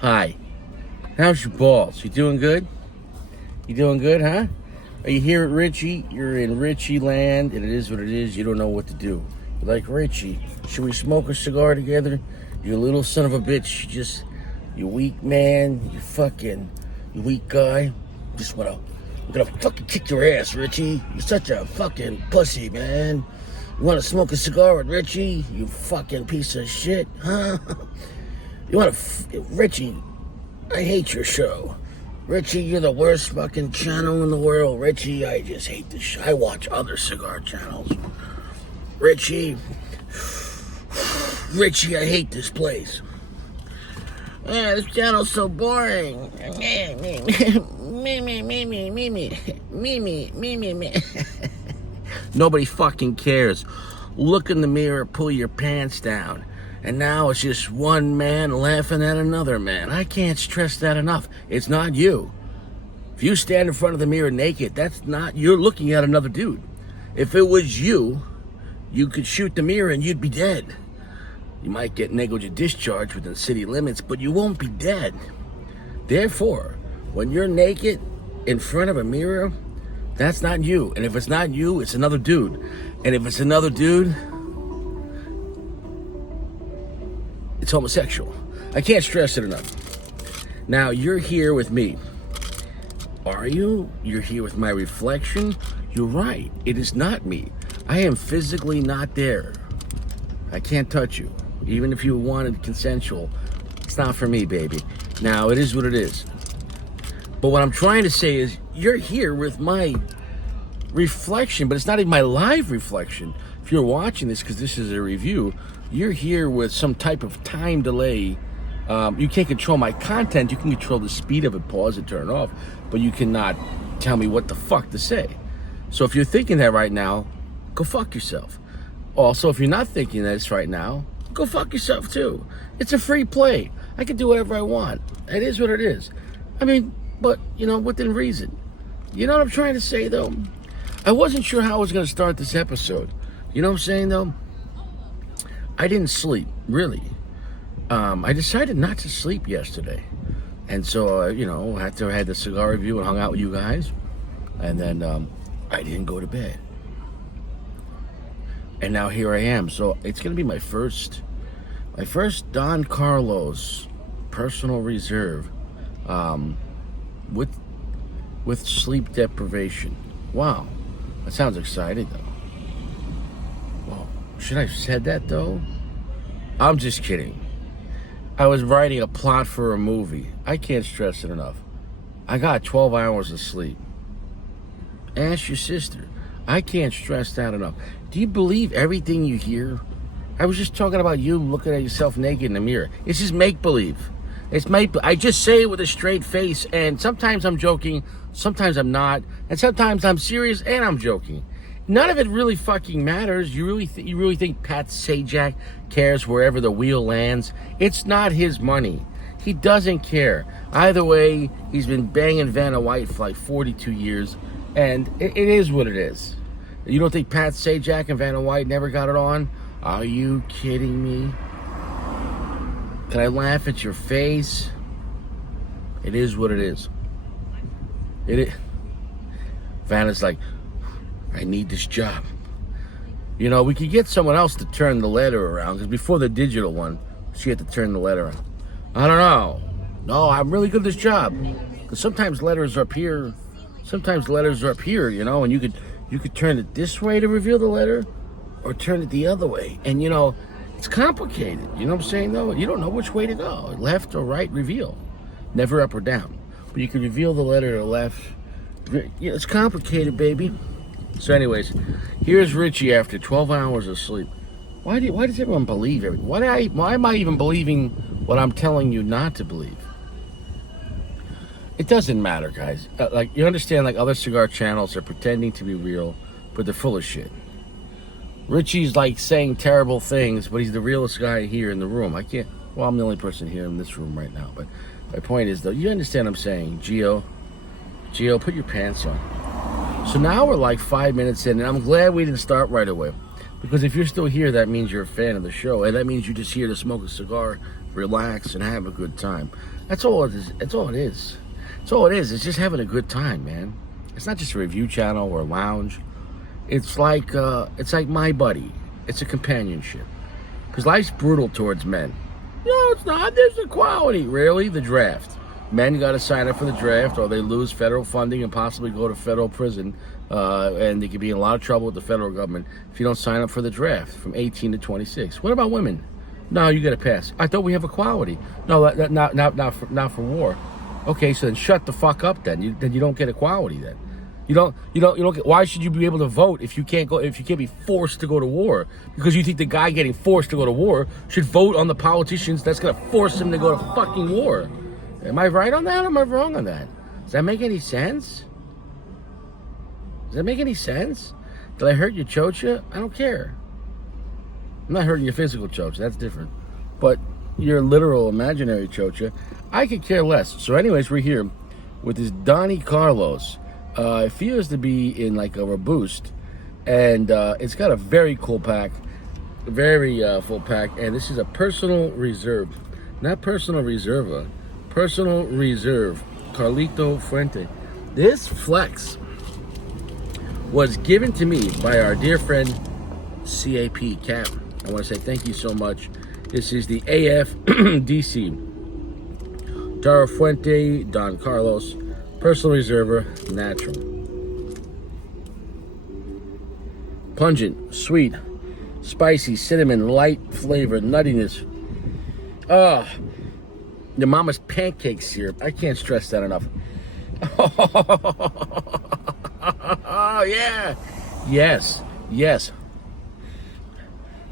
Hi. How's your balls? You doing good? You doing good, huh? Are you here at Richie? You're in Richie land, and it is what it is. You don't know what to do. You're like, Richie, should we smoke a cigar together? You little son of a bitch. You weak man. You weak guy. I'm gonna fucking kick your ass, Richie. You're such a fucking pussy, man. You wanna smoke a cigar with Richie? You fucking piece of shit, huh? Richie, I hate your show. Richie, you're the worst fucking channel in the world. Richie, I just hate this show. I watch other cigar channels. Richie, I hate this place. Yeah, this channel's so boring. Me. Nobody fucking cares. Look in the mirror, pull your pants down. And now it's just one man laughing at another man. I can't stress that enough. It's not you. If you stand in front of the mirror naked, you're looking at another dude. If it was you, you could shoot the mirror and you'd be dead. You might get negligent discharge within city limits, but you won't be dead. Therefore, when you're naked in front of a mirror, that's not you. And if it's not you, it's another dude. And if it's another dude, it's homosexual. I can't stress it enough. Now, you're here with me. Are you? You're here with my reflection? You're right. It is not me. I am physically not there. I can't touch you. Even if you wanted consensual, it's not for me, baby. Now, it is what it is. But what I'm trying to say is, you're here with my reflection, but it's not even my live reflection. If you're watching this, because this is a review, you're here with some type of time delay. You can't control my content. You can control the speed of it, pause it, turn it off, but you cannot tell me what the fuck to say. So if you're thinking that right now, go fuck yourself. Also, if you're not thinking this right now, go fuck yourself too. It's a free play. I can do whatever I want. It is what it is. I mean, but, within reason. You know what I'm trying to say, though? I wasn't sure how I was going to start this episode. You know what I'm saying, though? I didn't sleep, really. I decided not to sleep yesterday. And so, after I had the cigar review and hung out with you guys, and then I didn't go to bed. And now here I am. So it's going to be my first Don Carlos personal reserve with sleep deprivation. Wow. That sounds exciting, though. Well, should I have said that, though? I'm just kidding. I was writing a plot for a movie. I can't stress it enough. I got 12 hours of sleep. Ask your sister. I can't stress that enough. Do you believe everything you hear? I was just talking about you looking at yourself naked in the mirror. It's just make-believe. I just say it with a straight face, and sometimes I'm joking, sometimes I'm not, and sometimes I'm serious and I'm joking. None of it really fucking matters. You really think Pat Sajak cares wherever the wheel lands? It's not his money. He doesn't care. Either way, he's been banging Vanna White for like 42 years, and it is what it is. You don't think Pat Sajak and Vanna White never got it on? Are you kidding me? Can I laugh at your face? It is what it is. Vanna's like, I need this job. We could get someone else to turn the letter around, because before the digital one, she had to turn the letter around. I don't know. No, I'm really good at this job. Because sometimes letters are up here, and you could turn it this way to reveal the letter, or turn it the other way. And, it's complicated. You know what I'm saying, though? You don't know which way to go. Left or right, reveal. Never up or down. But you can reveal the letter to the left. It's complicated, baby. So anyways, here's Richie after 12 hours of sleep. Why does everyone believe everything? Why am I even believing what I'm telling you not to believe? It doesn't matter, guys. You understand, other cigar channels are pretending to be real, but they're full of shit. Richie's saying terrible things, but he's the realest guy here in the room. I'm the only person here in this room right now, but my point is, though, you understand what I'm saying? Gio, put your pants on. So now we're 5 minutes in, and I'm glad we didn't start right away. Because if you're still here, that means you're a fan of the show, and that means you're just here to smoke a cigar, relax, and have a good time. That's all it is. That's all it is. That's all it is. It's just having a good time, man. It's not just a review channel or a lounge. It's like my buddy. It's a companionship. Because life's brutal towards men. No, it's not. There's equality. Really? The draft. Men got to sign up for the draft, or they lose federal funding and possibly go to federal prison, and they could be in a lot of trouble with the federal government if you don't sign up for the draft from 18 to 26. What about women? No, you got to pass. I thought we have equality. No, not for war. Okay, so then shut the fuck up. Then you don't get equality. Then you don't get. Why should you be able to vote if you can't go? If you can't be forced to go to war because you think the guy getting forced to go to war should vote on the politicians that's gonna force him to go to fucking war? Am I right on that or am I wrong on that? Does that make any sense? Does that make any sense? Did I hurt your chocha? I don't care. I'm not hurting your physical chocha. That's different. But your literal imaginary chocha, I could care less. So anyways, we're here with this Donnie Carlos. It feels to be in like a Robuste. And it's got a very cool pack. Very full pack. And this is a personal reserve. Not personal reserva. Personal reserve, Carlito Fuente. This flex was given to me by our dear friend CAP. Cap. I want to say thank you so much. This is the AFDC Tara Fuente Don Carlos Personal Reserver Natural. Pungent, sweet, spicy, cinnamon, light flavor, nuttiness. Your mama's pancake syrup. I can't stress that enough. Oh, yeah. Yes.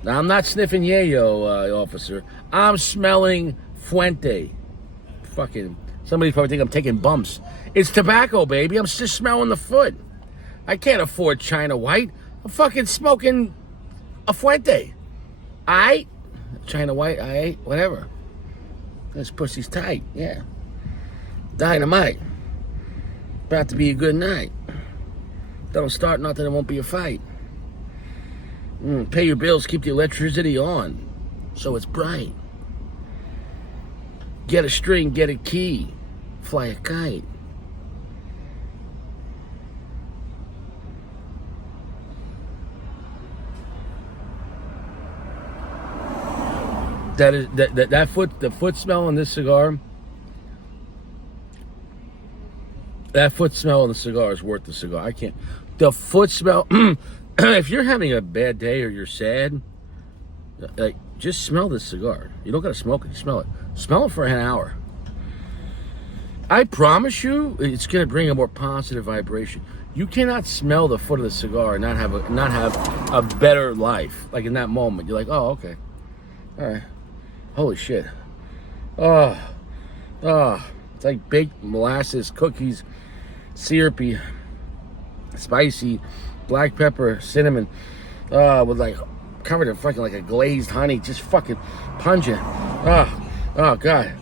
Now, I'm not sniffing yayo, officer. I'm smelling Fuente. Fucking, somebody probably think I'm taking bumps. It's tobacco, baby. I'm just smelling the foot. I can't afford China White. I'm fucking smoking a Fuente. Aight? China White, aight? Whatever. This pussy's tight, yeah. Dynamite. About to be a good night. Don't start nothing, it won't be a fight. Pay your bills, keep the electricity on, so it's bright. Get a string, get a key, fly a kite. The foot smell on this cigar. That foot smell on the cigar is worth the cigar. I can't. The foot smell. If you're having a bad day or you're sad, like just smell this cigar. You don't gotta smoke it. Smell it. Smell it for an hour. I promise you, it's gonna bring a more positive vibration. You cannot smell the foot of the cigar and not have a better life. Like in that moment, you're like, oh, okay, all right. Holy shit. Oh. It's like baked molasses, cookies, syrupy, spicy, black pepper, cinnamon, with like covered in fucking like a glazed honey, just fucking pungent. Oh God.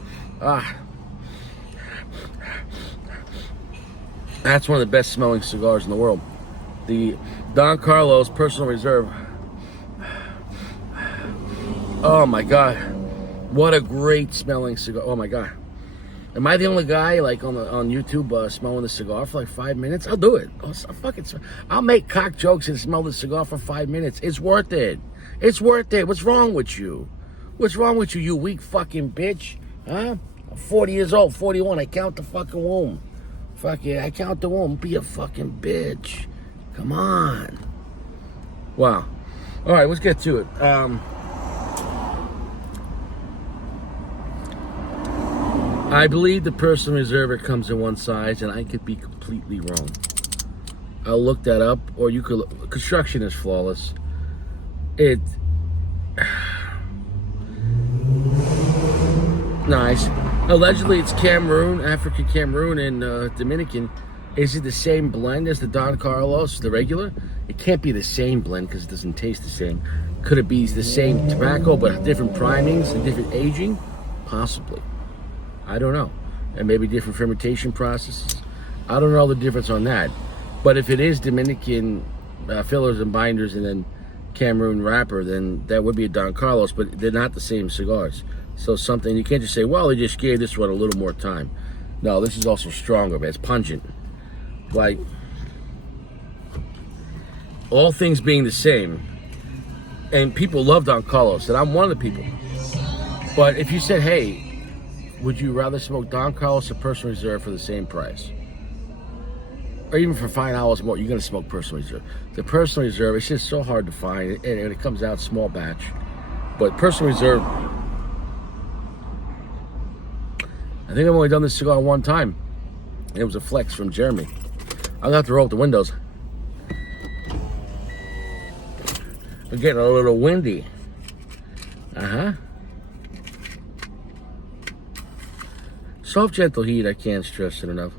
That's one of the best smelling cigars in the world. The Don Carlos Personal Reserve. Oh my God. What a great smelling cigar. Oh my God. Am I the only guy like on YouTube smelling the cigar for like 5 minutes? I'll do it. I'll make cock jokes and smell the cigar for 5 minutes. It's worth it. It's worth it. What's wrong with you? What's wrong with you, you weak fucking bitch? Huh? I'm 40 years old, 41. I count the fucking womb. Fuck yeah, I count the womb. Be a fucking bitch. Come on. Wow. All right, let's get to it. I believe the Personal Reserver comes in one size, and I could be completely wrong. I'll look that up, or you could. Construction is flawless. It nice. Allegedly, it's Cameroon, African Cameroon, and Dominican. Is it the same blend as the Don Carlos, the regular? It can't be the same blend because it doesn't taste the same. Could it be the same tobacco but different primings and different aging? Possibly. I don't know. And maybe different fermentation processes. I don't know the difference on that. But if it is Dominican fillers and binders and then Cameroon wrapper, then that would be a Don Carlos, but they're not the same cigars. So something, you can't just say, well, they just gave this one a little more time. No, this is also stronger, but it's pungent. Like, all things being the same, and people love Don Carlos, and I'm one of the people. But if you said, hey, would you rather smoke Don Carlos or Personal Reserve for the same price? Or even for $5 more, you're going to smoke Personal Reserve. The Personal Reserve, it's just so hard to find, and it comes out small batch. But Personal Reserve, I think I've only done this cigar one time. And it was a flex from Jeremy. I'm going to have to roll up the windows. We're getting a little windy. Soft, gentle heat, I can't stress it enough.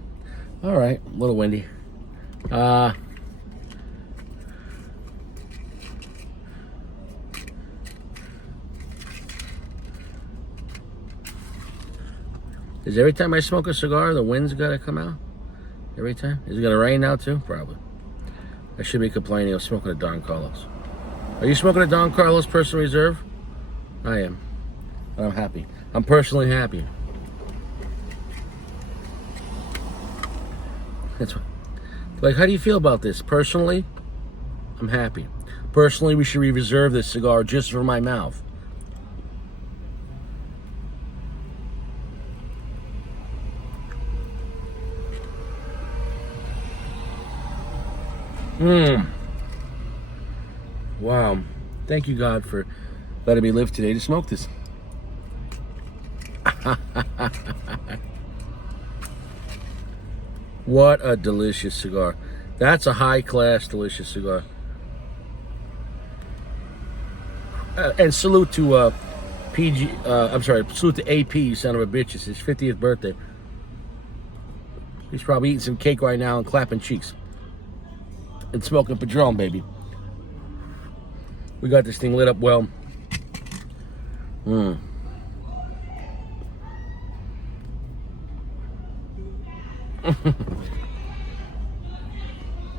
All right, a little windy. Is every time I smoke a cigar, the wind's got to come out? Every time? Is it going to rain now too? Probably. I should be complaining of smoking a Don Carlos. Are you smoking a Don Carlos Personal Reserve? I am. And I'm happy. I'm personally happy. That's what, like, how do you feel about this? Personally, I'm happy. Personally, we should reserve this cigar just for my mouth. Wow. Thank you, God, for letting me live today to smoke this. What a delicious cigar. That's a high-class, delicious cigar. And salute to salute to AP, you son of a bitch. It's his 50th birthday. He's probably eating some cake right now and clapping cheeks. And smoking Padron, baby. We got this thing lit up well.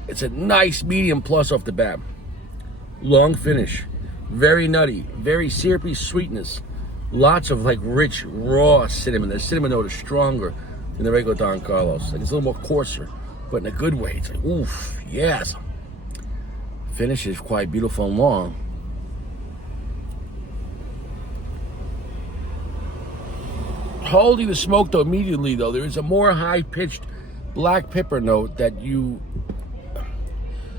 It's a nice medium plus off the bat. Long finish. Very nutty. Very syrupy sweetness. Lots of like rich, raw cinnamon. The cinnamon note is stronger than the regular Don Carlos. Like it's a little more coarser, but in a good way. It's like, oof, yes. Finish is quite beautiful and long. Holding the smoke though immediately though, there is a more high-pitched black pepper note that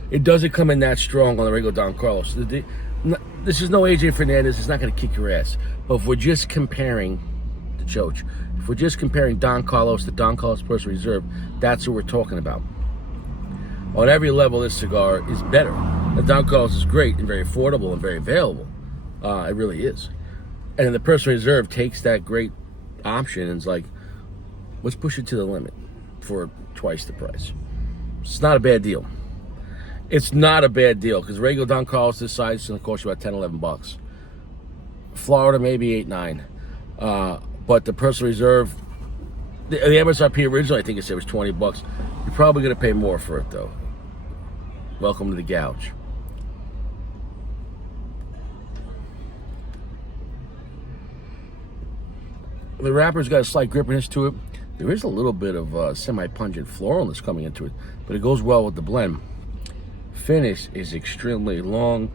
it doesn't come in that strong on the regular Don Carlos. This is no AJ Fernandez, it's not going to kick your ass. But if we're just comparing the Choach, if we're just comparing Don Carlos to Don Carlos Personal Reserve, that's what we're talking about. On every level, this cigar is better. The Don Carlos is great and very affordable and very available. It really is. And then the Personal Reserve takes that great option and is like, let's push it to the limit for twice the price. It's not a bad deal. It's not a bad deal because regular Don Carlos this size is going to cost you about 10, 11 bucks. Florida maybe 8, 9. But the Personal Reserve, the MSRP originally I think it said was 20 bucks. You're probably going to pay more for it though. Welcome to the gouge. The wrapper's got a slight grippiness to it. There is a little bit of semi-pungent floralness coming into it, but it goes well with the blend. Finish is extremely long.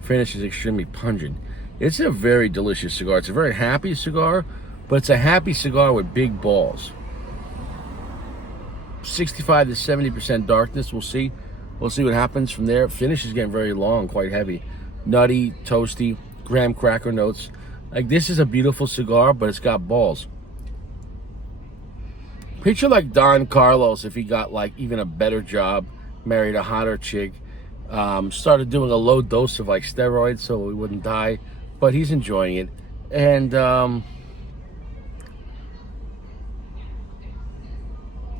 Finish is extremely pungent. It's a very delicious cigar. It's a very happy cigar, but it's a happy cigar with big balls. 65 to 70% darkness. We'll see. We'll see what happens from there. Finish is getting very long, quite heavy. Nutty, toasty, graham cracker notes. Like, this is a beautiful cigar, but it's got balls. Picture like Don Carlos if he got like even a better job, married a hotter chick, started doing a low dose of like steroids so he wouldn't die, but he's enjoying it. And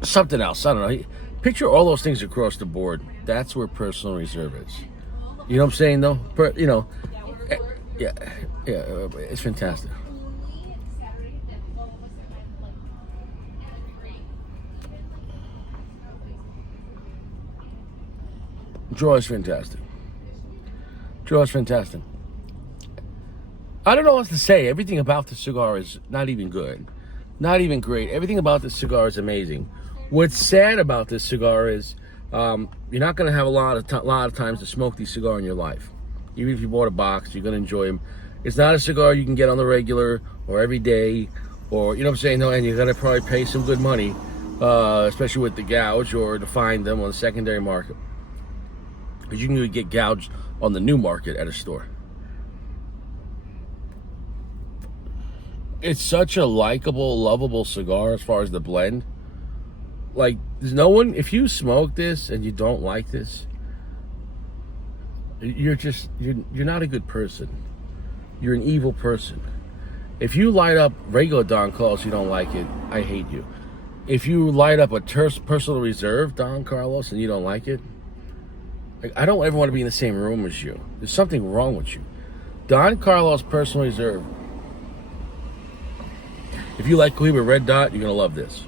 something else, I don't know. Picture all those things across the board. That's where Personal Reserve is. You know what I'm saying though? Yeah, it's fantastic. Draw is fantastic. Joe, it's fantastic. I don't know what else to say. Everything about the cigar is not even good. Not even great. Everything about this cigar is amazing. What's sad about this cigar is you're not going to have a lot of times to smoke these cigars in your life. Even if you bought a box, you're going to enjoy them. It's not a cigar you can get on the regular or every day, or, you know what I'm saying? No, and you're going to probably pay some good money, especially with the gouge or to find them on the secondary market. Because you can get gouged on the new market at a store. It's such a likable, lovable cigar as far as the blend. Like, there's no one, if you smoke this and you don't like this, you're not a good person. You're an evil person. If you light up regular Don Carlos, you don't like it, I hate you. If you light up a personal reserve Don Carlos and you don't like it, like, I don't ever want to be in the same room as you. There's something wrong with you. Don Carlos personal reserve. If you like Cohiba Red Dot, you're gonna love this.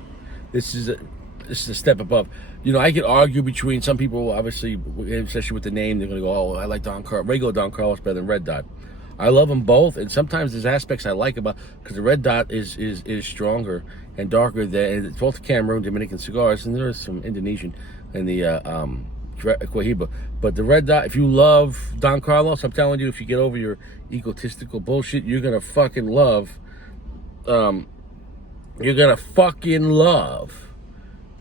This is a step above. You know, I could argue between some people, obviously, especially with the name, they're gonna go, "Oh, I like regular Don Carlos better than Red Dot." I love them both, and sometimes there's aspects I like about, because the Red Dot is stronger and darker than, it's both Cameroon, Dominican cigars, and there's some Indonesian in the Cohiba. But the Red Dot, if you love Don Carlos, I'm telling you, if you get over your egotistical bullshit, you're gonna fucking love. You're gonna fucking love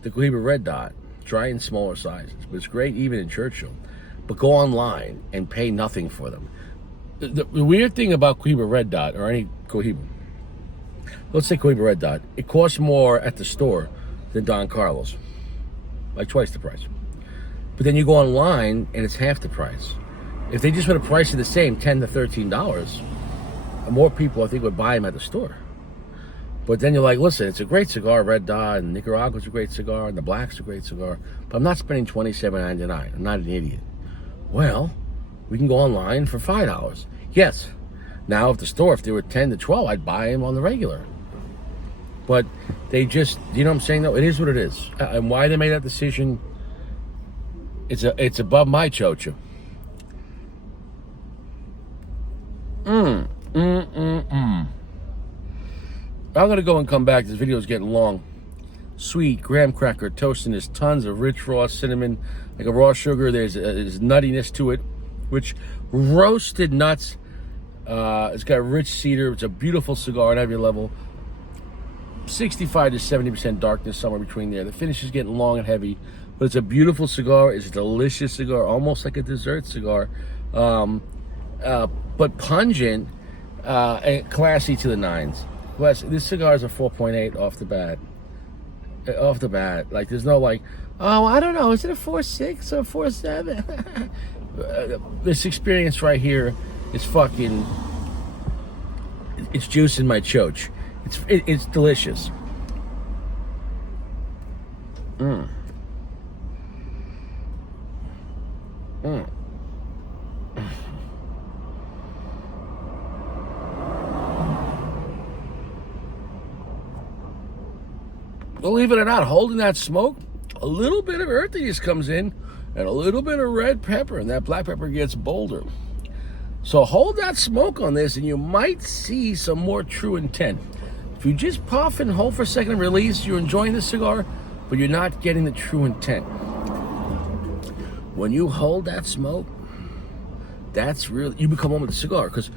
the Cohiba Red Dot. Try in smaller sizes, but it's great even in Churchill. But go online and pay nothing for them. The weird thing about Cohiba Red Dot, or any Cohiba, let's say Cohiba Red Dot, it costs more at the store than Don Carlos, like twice the price. But then you go online and it's half the price. If they just put a price of the same, $10 to $13, more people I think would buy them at the store. But then you're like, listen, it's a great cigar, Red Dot, and Nicaragua's a great cigar, and the Black's a great cigar, but I'm not spending $27.99. I'm not an idiot. Well, we can go online for $5. Yes. Now, if they were 10 to 12, I'd buy them on the regular. But they just, you know what I'm saying? No, it is what it is. And why they made that decision, it's above my chocha. I'm going to go and come back. This video is getting long. Sweet, graham cracker, toasting. There's tons of rich raw cinnamon, like a raw sugar. There's nuttiness to it, which roasted nuts. It's got rich cedar. It's a beautiful cigar at every level. 65 to 70% darkness, somewhere between there. The finish is getting long and heavy, but it's a beautiful cigar. It's a delicious cigar, almost like a dessert cigar, but pungent and classy to the nines. This cigar is a 4.8 off the bat. Like, there's no like, oh, I don't know, is it a 4.6 or 4.7? This experience right here is fucking, it's juice in my choch. It's delicious. Believe it or not, holding that smoke, a little bit of earthiness comes in and a little bit of red pepper, and that black pepper gets bolder. So hold that smoke on this and you might see some more true intent. If you just puff and hold for a second and release, you're enjoying the cigar, but you're not getting the true intent. When you hold that smoke, that's really, you become one with the cigar, because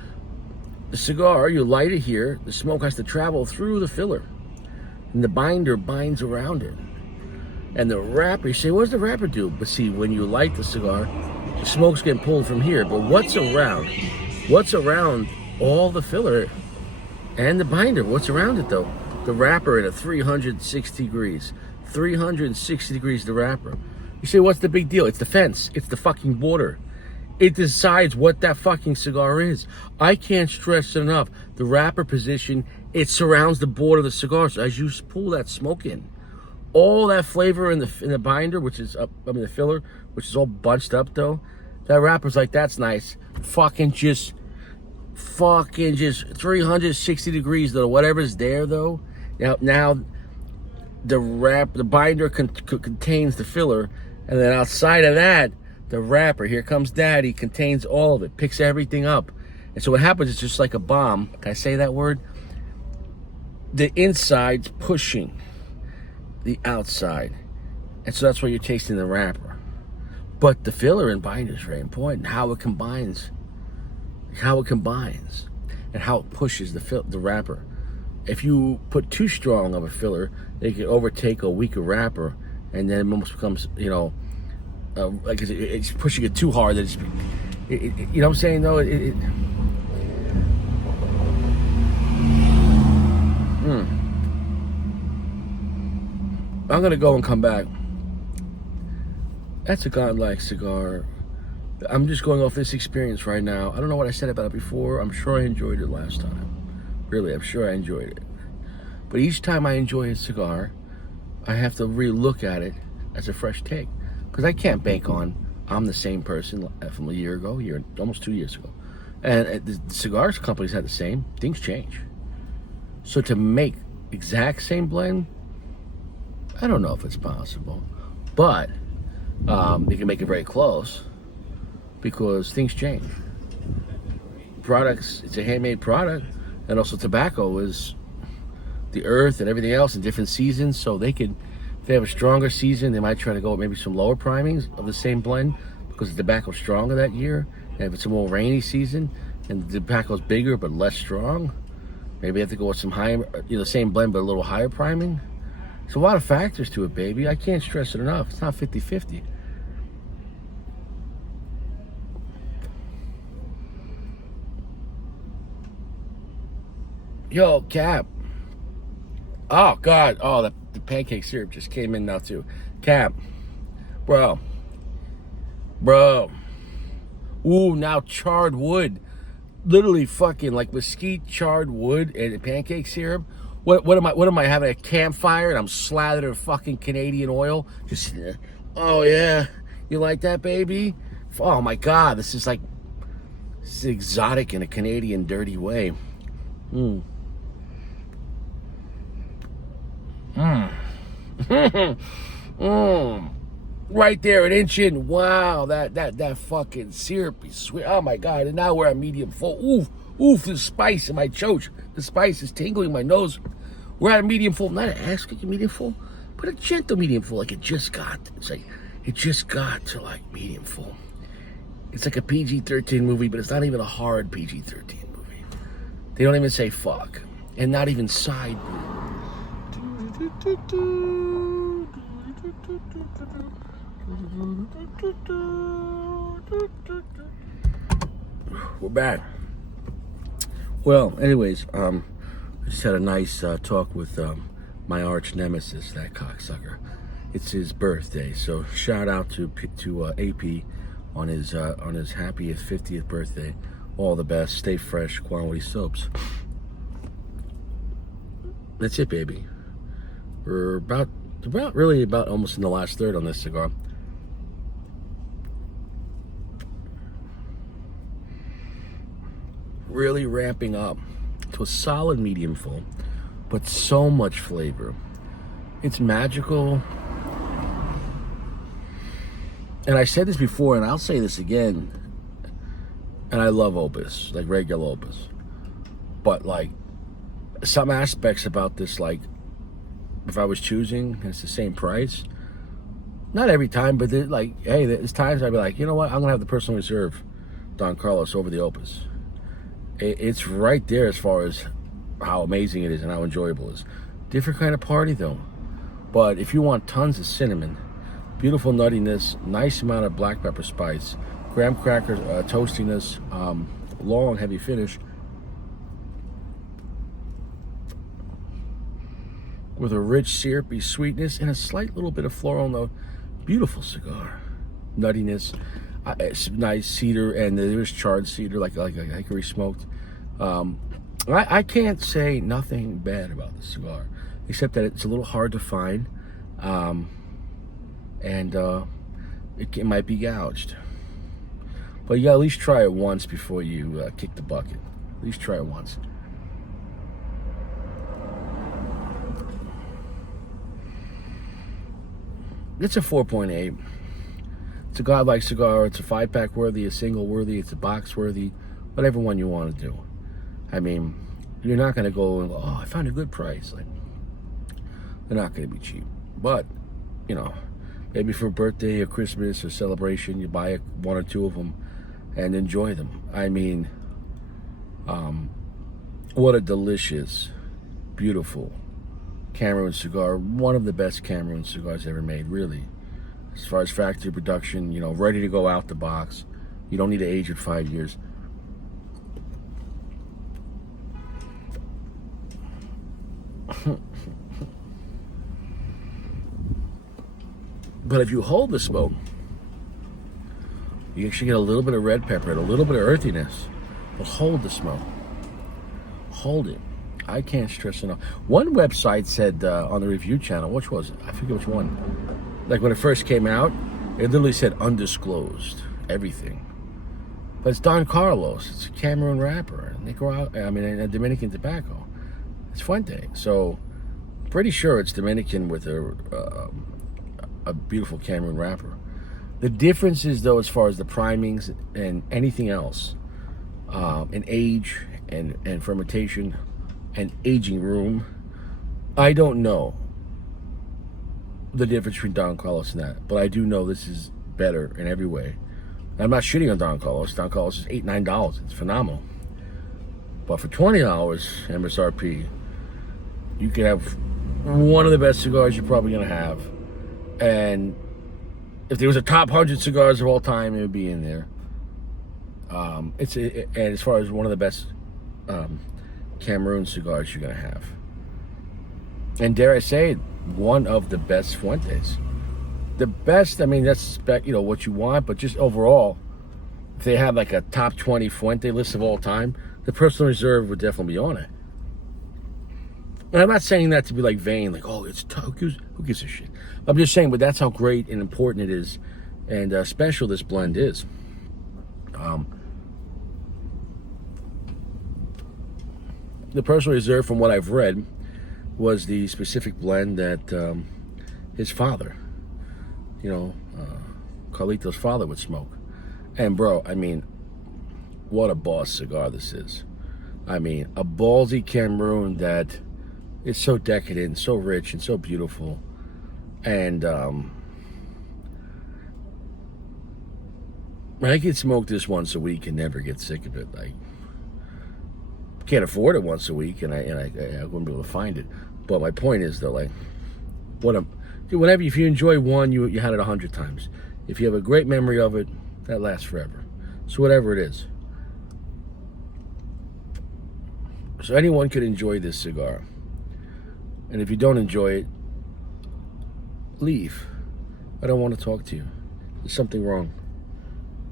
the cigar, you light it here, the smoke has to travel through the filler, and the binder binds around it. And the wrapper, you say, what does the wrapper do? But see, when you light the cigar, the smoke's getting pulled from here. But what's around? What's around all the filler and the binder? What's around it, though? The wrapper at a 360 degrees. 360 degrees, the wrapper. You say, what's the big deal? It's the fence. It's the fucking border. It decides what that fucking cigar is. I can't stress it enough. The wrapper position, it surrounds the border of the cigar. So as you pull that smoke in, all that flavor in the binder, which is up, the filler, which is all bunched up though, that wrapper's like, that's nice. Fucking just 360 degrees though, whatever's there though. Now the binder contains the filler, and then outside of that, The wrapper, here comes daddy, contains all of it, picks everything up. And so what happens is just like a bomb. Can I say that word? The inside's pushing the outside. And so that's why you're tasting the wrapper. But the filler and binder is very important. How it combines. And how it pushes the wrapper. If you put too strong of a filler, they can overtake a weaker wrapper, and then it almost becomes, like it's pushing it too hard. That you know what I'm saying? Though I'm gonna go and come back. That's a godlike cigar. I'm just going off this experience right now. I don't know what I said about it before. I'm sure I enjoyed it last time. Really, I'm sure I enjoyed it. But each time I enjoy a cigar, I have to re-look at it as a fresh take. Because I can't bank on I'm the same person from a year ago, almost 2 years ago. And the cigars companies had the same. Things change. So to make exact same blend, I don't know if it's possible. But you can make it very close because things change. Products, it's a handmade product. And also tobacco is the earth and everything else in different seasons. So if they have a stronger season, they might try to go with maybe some lower primings of the same blend because the tobacco's stronger that year. And if it's a more rainy season and the tobacco's bigger but less strong, maybe you have to go with some higher, same blend but a little higher priming. There's a lot of factors to it, baby. I can't stress it enough. It's not 50-50. Yo, Cap. Oh, God. Oh, the pancake syrup just came in now, too. Cap. Bro. Ooh, now charred wood. Literally fucking like mesquite, charred wood, and pancake syrup. What am I having a campfire and I'm slathered in fucking Canadian oil? Just, oh, yeah. You like that, baby? Oh, my God. This is exotic in a Canadian dirty way. Right there, an inch in. Wow, that fucking syrupy sweet. Oh my God! And now we're at medium full. Oof, the spice in my choach. The spice is tingling my nose. We're at a medium full. Not an ass-kicking medium full, but a gentle medium full. Like it just got to like medium full. It's like a PG-13 movie, but it's not even a hard PG-13 movie. They don't even say fuck, and not even side boob. We're back. Well, anyways, I just had a nice talk with my arch nemesis, that cocksucker. It's his birthday, so shout out to AP on his happy 50th birthday. All the best. Stay fresh. Quality soaps. That's it, baby. We're about almost in the last third on this cigar. Really ramping up to a solid medium full, but so much flavor. It's magical. And I said this before, and I'll say this again. And I love Opus, like regular Opus. But like some aspects about this, like if I was choosing, and it's the same price. Not every time, but there's times I'd be like, you know what? I'm gonna have the personal reserve Don Carlos over the Opus. It's right there as far as how amazing it is and how enjoyable it is. Different kind of party though. But if you want tons of cinnamon, beautiful nuttiness, nice amount of black pepper spice, graham crackers, toastiness, long heavy finish, with a rich syrupy sweetness and a slight little bit of floral note. Beautiful cigar. Nuttiness, it's nice cedar, and there's charred cedar like a hickory smoked. I can't say nothing bad about the cigar, except that it's a little hard to find, and it might be gouged. But you gotta at least try it once before you kick the bucket. At least try it once. It's a 4.8. It's a godlike cigar. It's a 5-pack worthy, a single worthy, it's a box worthy, whatever one you want to do. I mean, you're not going to go and go, oh, I found a good price. Like, they're not going to be cheap. But, you know, maybe for a birthday or Christmas or celebration, you buy one or two of them and enjoy them. I mean, what a delicious, beautiful Cameroon cigar. One of the best Cameroon cigars ever made, really. As far as factory production, you know, ready to go out the box. You don't need to age it 5 years. But if you hold the smoke, you actually get a little bit of red pepper and a little bit of earthiness. But hold the smoke. Hold it. I can't stress enough. One website said on the review channel, which was it? I forget which one. Like when it first came out, it literally said undisclosed, everything. But it's Don Carlos. It's a Cameroon wrapper. A Dominican tobacco. It's Fuente. So, pretty sure it's Dominican with a beautiful Cameroon wrapper. The difference is, though, as far as the primings and anything else, in age and fermentation and aging room, I don't know the difference between Don Carlos and that, but I do know this is better in every way. I'm not shitting on Don Carlos. Don Carlos is $8, $9. It's phenomenal. But for $20 MSRP, you can have one of the best cigars you're probably going to have. And if there was a top 100 cigars of all time, it would be in there. And as far as one of the best Cameroon cigars you're going to have. And dare I say it, one of the best Fuentes. The best, I mean, that's what you want, but just overall, if they have like a top 20 Fuente list of all time, the Personal Reserve would definitely be on it. And I'm not saying that to be like vain, like, oh, it's tough. Who gives a shit? I'm just saying, but that's how great and important it is and special this blend is. The Personal Reserve, from what I've read, was the specific blend that his father, Carlito's father would smoke. And bro, I mean, what a boss cigar this is. I mean, a ballsy Cameroon that is so decadent, so rich, and so beautiful. And I could smoke this once a week and never get sick of it. I can't afford it once a week, and I wouldn't be able to find it. But my point is, though, like, if you enjoy one, you had it 100 times. If you have a great memory of it, that lasts forever. So whatever it is. So anyone could enjoy this cigar. And if you don't enjoy it, leave. I don't want to talk to you. There's something wrong.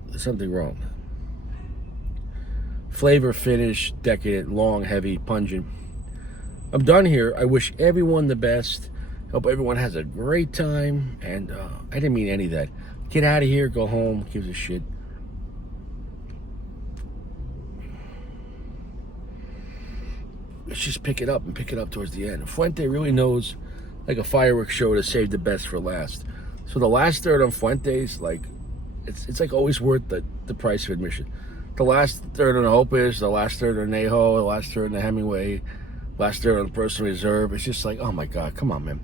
There's something wrong. Flavor, finish, decadent, long, heavy, pungent. I'm done here. I wish everyone the best. Hope everyone has a great time. And I didn't mean any of that. Get out of here, go home, gives a shit. Let's just pick it up towards the end. Fuente really knows, like a fireworks show, to save the best for last. So the last third on Fuentes, like, it's like always worth the price of admission. The last third on the Opus, the last third on Neho, the last third on the Hemingway, last third on the Personal Reserve. It's just like, oh my God, come on, man.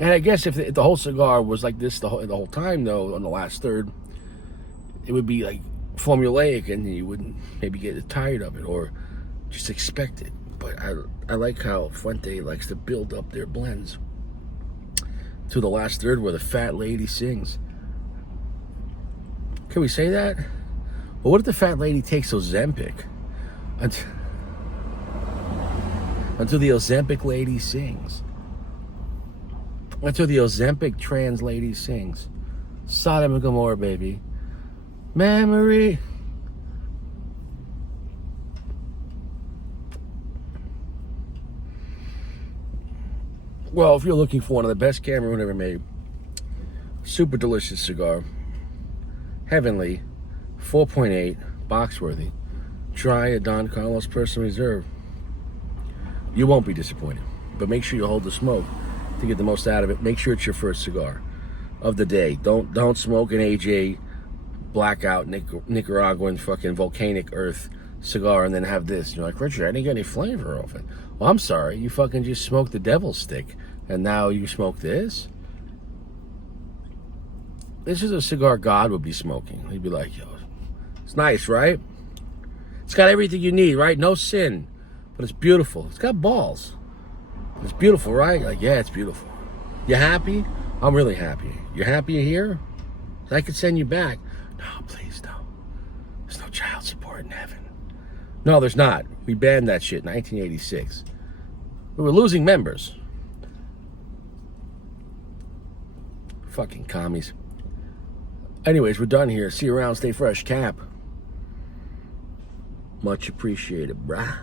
And I guess if the whole cigar was like this the whole time, though, on the last third, it would be like formulaic, and you wouldn't maybe get tired of it or just expect it. But I like how Fuente likes to build up their blends to the last third where the fat lady sings. Can we say that? Well, what if the fat lady takes Ozempic until the Ozempic lady sings? Until the Ozempic trans lady sings. Sodom and Gomorrah, baby. Memory. Well, if you're looking for one of the best Cameroon ever made, super delicious cigar, heavenly, 4.8, box worthy, try a Don Carlos Personal Reserve. You won't be disappointed, but make sure you hold the smoke to get the most out of it. Make sure it's your first cigar. of the day. Don't smoke an AJ blackout Nicaraguan fucking volcanic earth cigar and then have this. You're like, Richard, I didn't get any flavor of it. Well, I'm sorry, you fucking just smoked the devil's stick and now you smoke this? This is a cigar God would be smoking. He'd be like, yo, it's nice, right? It's got everything you need, right? No sin, but it's beautiful. It's got balls. It's beautiful, right? Like, yeah, it's beautiful. You happy? I'm really happy. You're happy you're here? I could send you back. No, please, no. There's no child support in heaven. No, there's not. We banned that shit in 1986. We were losing members. Fucking commies. Anyways, we're done here. See you around. Stay fresh. Cap. Much appreciated, brah.